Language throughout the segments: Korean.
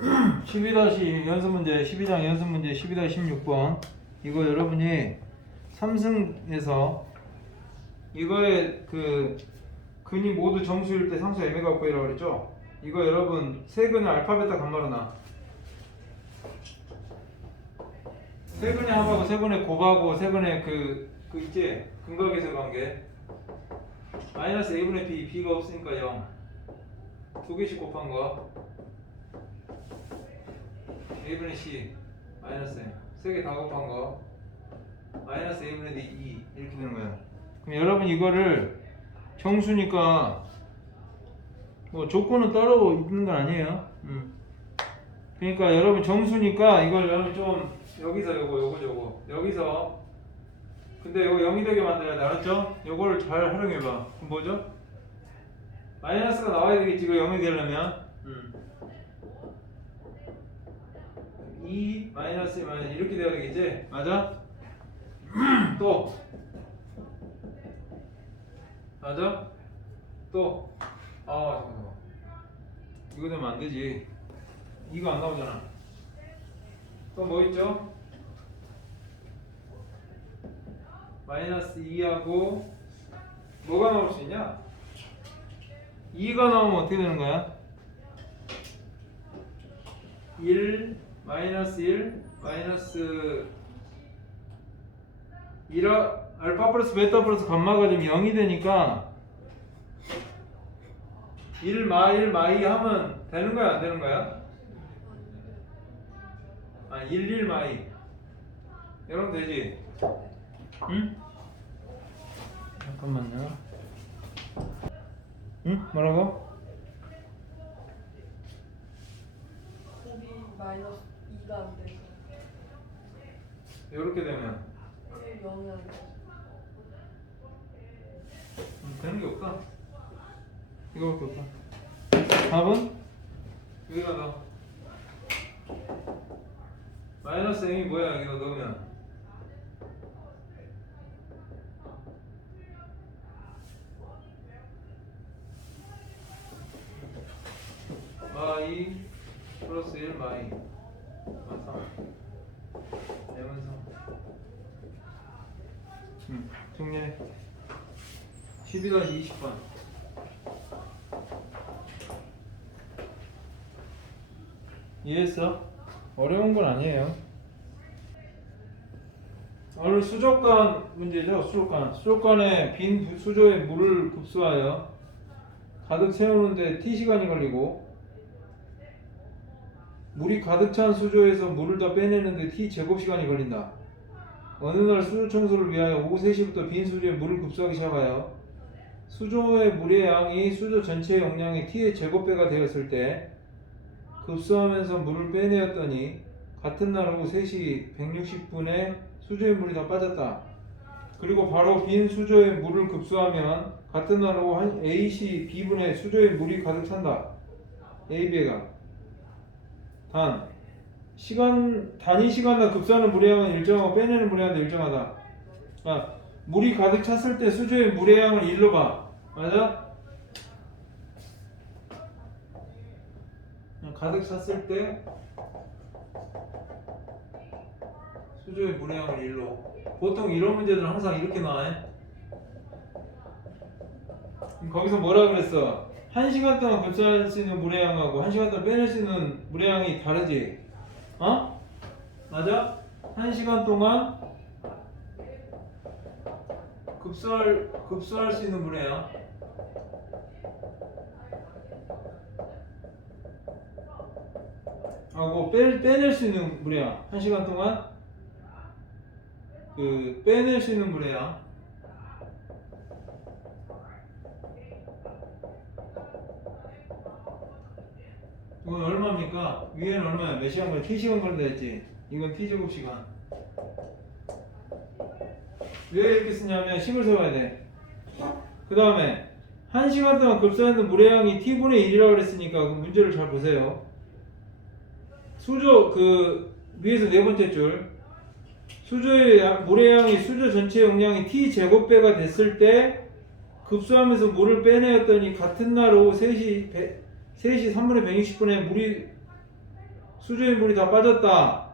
12다시 연습 문제 12장 연습 문제 12-16번. 이거 여러분이 3승에서 이거의 그 근이 모두 정수일 때 상수 m가 없고 이라고 그랬죠? 이거 여러분 세근의 알파벳 감마로 나. 세 근의 합하고 세 근의 곱하고 세 근의 그, 그 있지? 근각에서 관계. 마이너스 a분의 b, b가 없으니까 0 두 개씩 곱한 거 a분의 c 마이너스 m. 세개 다 곱한 거 마이너스 a분의 d 2 이렇게 되는 거야. 그럼 여러분 이거를 정수니까 뭐 조건은 따로 있는 건 아니에요. 음. 그러니까 여러분 정수니까 이걸 여러분 좀 여기서 요거 요거 요거. 여기서 근데 이거 0이 되게 만들어야 돼. 알았죠? 요거를 잘 활용해봐. 그럼 뭐죠? 마이너스가 나와야 되겠지. 이거 0이 되려면 음. 2 마이너스 마이너스 이렇게 돼야 되겠지? 맞아? 또 맞아? 또 아, 잠깐만. 이거 되면 안 되지. 이거 안 나오잖아. 또 뭐 있죠? 마이너스 2하고 뭐가 나올 수 있냐? 2가 나오면 어떻게 되는 거야? 1 마이너스 1 마이너스 1 알파 플러스 베타 플러스 감마가 지금 0이 되니까 1 마 1 마이 하면 되는 거야 안 되는 거야? 아 1 1 마이 이러면 되지 응? 잠깐만요 응? 뭐라고? 마이너스 2가 안 돼서 이렇게 되면 1, 0이 안 돼서 음, 되는 게 없다. 이거밖에 없다. 답은? 여기다 넣어. 마이너스 m이 뭐야? 여기다 넣으면 마이 플러스 1 마이 맞아 m은 3 음, 정리해 12-20번. 이해했어? 어려운 건 아니에요. 오늘 수족관 문제죠? 수족관. 수족관에 빈 수조에 물을 급수하여 가득 채우는데 T시간이 걸리고 물이 가득 찬 수조에서 물을 다 빼내는데 T 제곱 시간이 걸린다. 어느 날 수조 청소를 위하여 오후 3시부터 빈 수조에 물을 급수하기 시작하여 수조의 물의 양이 수조 전체의 용량의 T의 제곱배가 되었을 때 급수하면서 물을 빼내었더니 같은 날 오후 3시 160분에 수조의 물이 다 빠졌다. 그리고 바로 빈 수조에 물을 급수하면 같은 날 오후 한 A시 B분의 수조에 물이 가득 찬다. AB가 단 시간 단위 시간당 급수하는 물의 양은 일정하고 빼내는 물의 양도 일정하다. 아, 물이 가득 찼을 때 수조의 물의 양을 일로 봐. 맞아? 가득 찼을 때 수조의 물의 양을 일로. 보통 이런 문제들은 항상 이렇게 나와. 거기서 뭐라 그랬어? 한 시간 동안 급수할 수 있는 물의 양하고 한 시간 동안 빼낼 수 있는 물의 양이 다르지. 어? 맞아? 한 시간 동안 급수할 급수할 수 있는 양. 하고 빼, 빼낼 수 있는 양. 한 시간 동안 그 빼낼 수 있는 양. 이건 얼마입니까? 위에는 얼마야? 몇 시간 걸려? T 시간 걸린다 했지? 이건 T 제곱 시간. 왜 이렇게 쓰냐면 식을 세워야 돼. 그 다음에 1시간 동안 급수하는 물의 양이 T분의 1이라고 그랬으니까 그 문제를 잘 보세요. 수조 그 위에서 네 번째 줄 수조의 양- 물의 양이 수조 전체 용량이 T 제곱배가 됐을 때 급수하면서 물을 빼내었더니 같은 날 오후 3시 3시 3분의 160분에 물이 수조에 물이 다 빠졌다.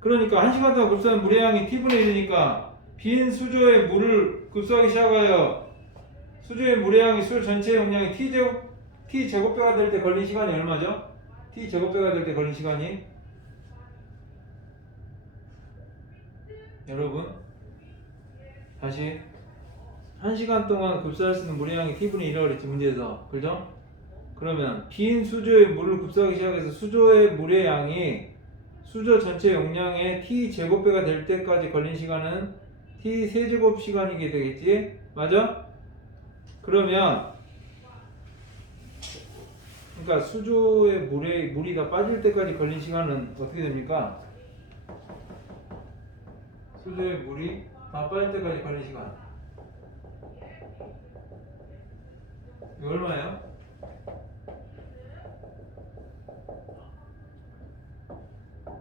그러니까 1시간 동안 급수한 물의 양이 T분의 1이니까 빈 수조에 물을 급수하기 시작하여 수조의 물의 양이 수 전체 용량이 T제곱, T제곱배가 될 때 걸린 시간이 얼마죠? T제곱배가 될 때 걸린 시간이 여러분 다시 1시간 동안 급수할 수 있는 물의 양이 T분의 1이라고 그랬지 문제에서 그죠? 그러면 빈 수조에 물을 급수하기 시작해서 수조의 물의 양이 수조 전체 용량의 t 제곱배가 될 때까지 걸린 시간은 t 세제곱 시간이게 되겠지? 맞아? 그러면 그러니까 수조에 물에 물이 다 빠질 때까지 걸린 시간은 어떻게 됩니까? 수조에 물이 다 빠질 때까지 걸린 시간 이거 얼마예요?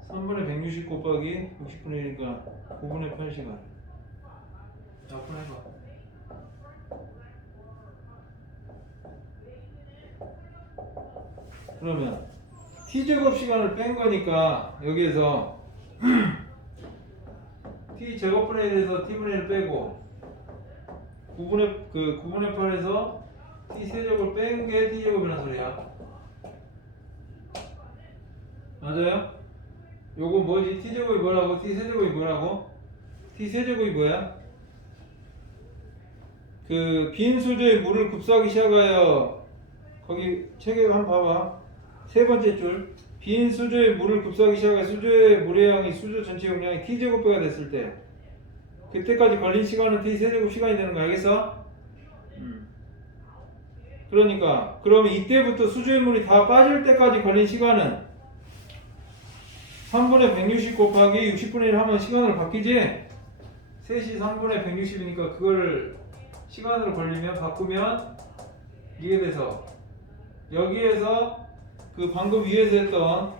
3분의 160 곱하기 60분의 1이니까 9분의 8시간 약분해봐 그러면 t제곱 시간을 뺀 거니까 여기에서 t제곱분의 1에서 t분의 1 빼고 9분의 그 9분의 8에서 t 세제곱을 뺀 게 t제곱이라는 소리야 맞아요? 요거 뭐지? t제곱이 뭐라고? t세제곱이 뭐라고? t세제곱이 뭐야? 그 빈 수조에 물을 급수하기 시작하여 거기 책에 한 번 봐봐 세 번째 줄 빈 수조에 물을 급수하기 시작하여 수조의 물의 양이 수조 전체 용량이 t제곱배가 됐을 때 그때까지 걸린 시간은 t세제곱 시간이 되는 거 알겠어? 음. 그러니까 그러면 이때부터 수조의 물이 다 빠질 때까지 걸린 시간은 3분의 160 곱하기 60분의 1 하면 시간으로 바뀌지? 3시 3분의 160이니까 그걸 시간으로 걸리면 바꾸면 이게 돼서 여기에서 그 방금 위에서 했던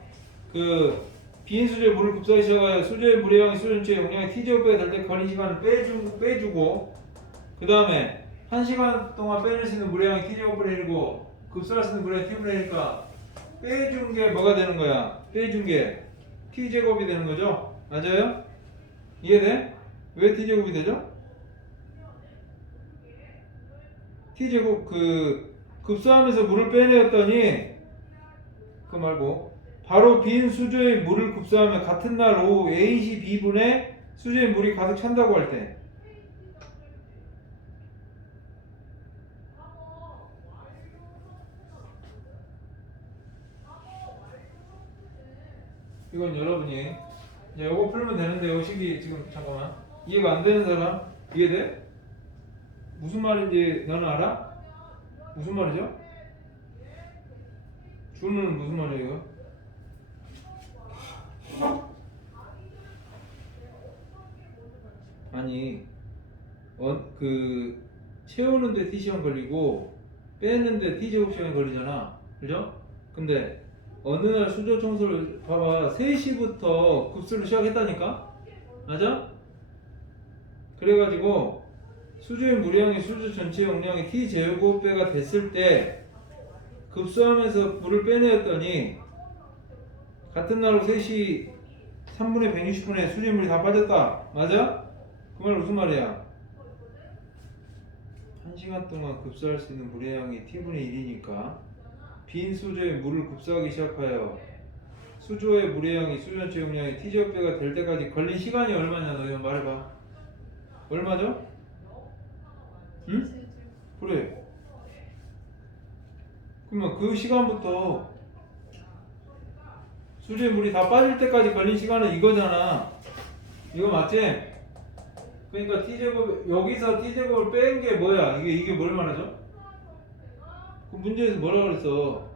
그빈 수조에 물을 급수하기 시작하여 수조의 물의 양이 전체 용량이 t제곱배가 될때 걸린 시간을 빼주고 빼주고 그 다음에 1시간 동안 빼낼 수 있는 물의 양이 t제곱분의 1이고 급수할 수 있는 물의 t분의 1이니까 빼준 게 뭐가 되는 거야? 빼준 게 t제곱이 되는 거죠? 맞아요? 이해돼? 왜 t제곱이 되죠? T제곱 그 급수하면서 물을 빼내었더니 그 말고 바로 빈 수조에 물을 급수하면 같은 날 오후 A시 B분에 수조에 물이 가득 찬다고 할 때. 이건 여러분이 이제 요거 풀면 되는데 요 식이 지금 잠깐만. 이해가 안 되는 사람? 이해돼? 무슨 말인지 너는 알아? 무슨 말이죠? 주는 무슨 말이에요? 아니 어, 그 채우는데 t 시간 걸리고 빼는데 t 제곱 시간 걸리잖아 그죠? 근데 어느 날 수조 청소를 봐봐 3시부터 급수를 시작했다니까 맞아? 그래가지고 수조의 물량이 수조 전체 용량이 t 제곱배가 됐을 때 급수하면서 물을 빼내었더니 같은 날 오후 3시 3분의 160분에 수조의 물이 다 빠졌다 맞아? 그 말 무슨 말이야? 1시간 동안 급수할 수 있는 물의 양이 t분의 1이니까 빈 수조에 물을 급수하기 시작하여 수조의 물의 양이 수조 전체 용량이 t제곱배가 될 때까지 걸린 시간이 얼마냐 너 이거 말해봐 얼마죠? 응? 그래 그러면 그 시간부터 수조의 물이 다 빠질 때까지 걸린 시간은 이거잖아 이거 맞지? 그러니까 t제곱 여기서 t제곱을 뺀 게 뭐야 이게 이게 뭘 말하죠? 그 문제에서 뭐라 그랬어?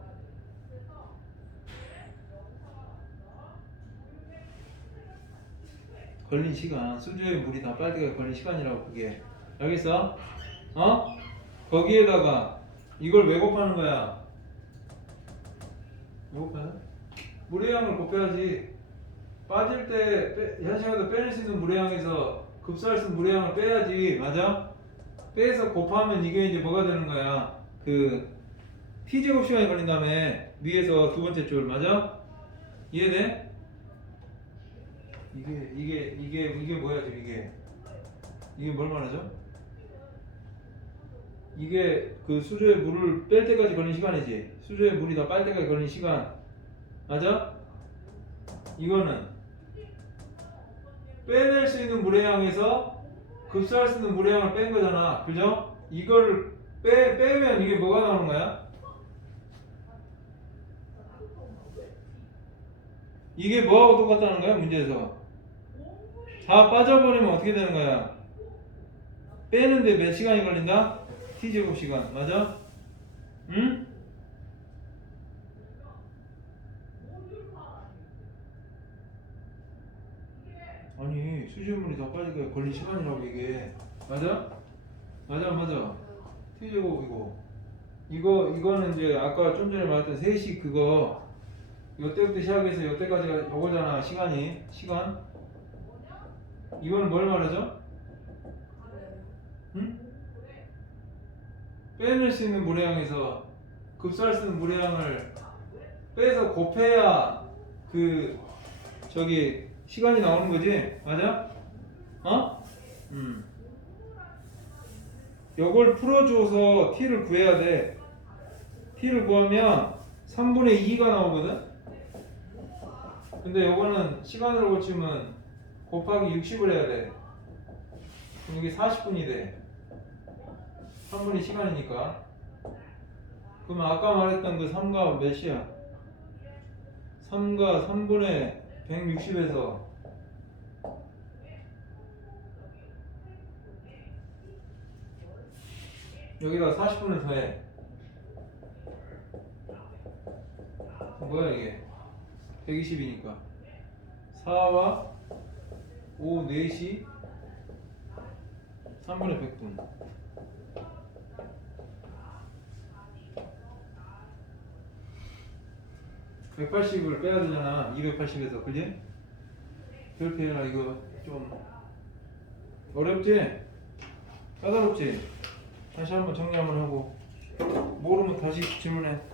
걸린 시간, 수조의 물이 다 때까지 걸린 시간이라고 그게 알겠어? 어? 거기에다가 이걸 왜 곱하는 거야? 왜 곱하냐? 물의 양을 곱해야지 빠질 때 시간도 빼낼 수 있는 물의 양에서 급수할 수 있는 물의 양을 빼야지 맞아? 빼서 곱하면 이게 이제 뭐가 되는 거야? 그 t제곱 시간이 걸린 다음에 위에서 두 번째 줄 맞아? 이해돼? 이게 이게 이게 이게 뭐야 지금 이게 이게 뭘 말하죠? 이게 그 수조에 물을 뺄 때까지 걸리는 시간이지 수조에 물이 다 빨 때까지 걸리는 시간 맞아? 이거는 빼낼 수 있는 물의 양에서 급수할 수 있는 물의 양을 뺀 거잖아 그죠? 이걸 빼, 빼면 이게 뭐가 나오는 거야? 이게 뭐하고 똑같다는 거야 문제에서 다 빠져버리면 어떻게 되는 거야 빼는데 몇 시간이 걸린다? T제곱 시간 맞아? 응? 아니 수질물이 다 빠지니까 걸린 시간이라고 이게 맞아? 맞아 맞아 t제곱 이거 이거 이거는 이제 아까 좀 전에 말했던 3시 그거 요때부터 시작해서 요때까지가 요거잖아 시간이 시간 이거는 뭘 말하죠? 네. 응? 빼낼 수 있는 물의 양에서 급수할 수 있는 물의 양을 빼서 곱해야 그 저기 시간이 나오는 거지 맞아? 어? 음. 요걸 풀어줘서 t를 구해야 돼 t를 구하면 3분의 2가 나오거든 근데 요거는 시간으로 고치면 곱하기 60을 해야 돼 그럼 이게 40분이 돼 3분이 시간이니까. 그럼 아까 말했던 그 3가 몇이야? 3가 3분의 160에서 여기다 40분을 더해. 뭐야 이게? 120이니까. 4와 5, 4시 3분의 100분 (180을) 빼야 되잖아 (280에서) 그지? 그렇게 해라 이거 좀 어렵지? 까다롭지? 다시 한번 정리 한번 하고 모르면 다시 질문해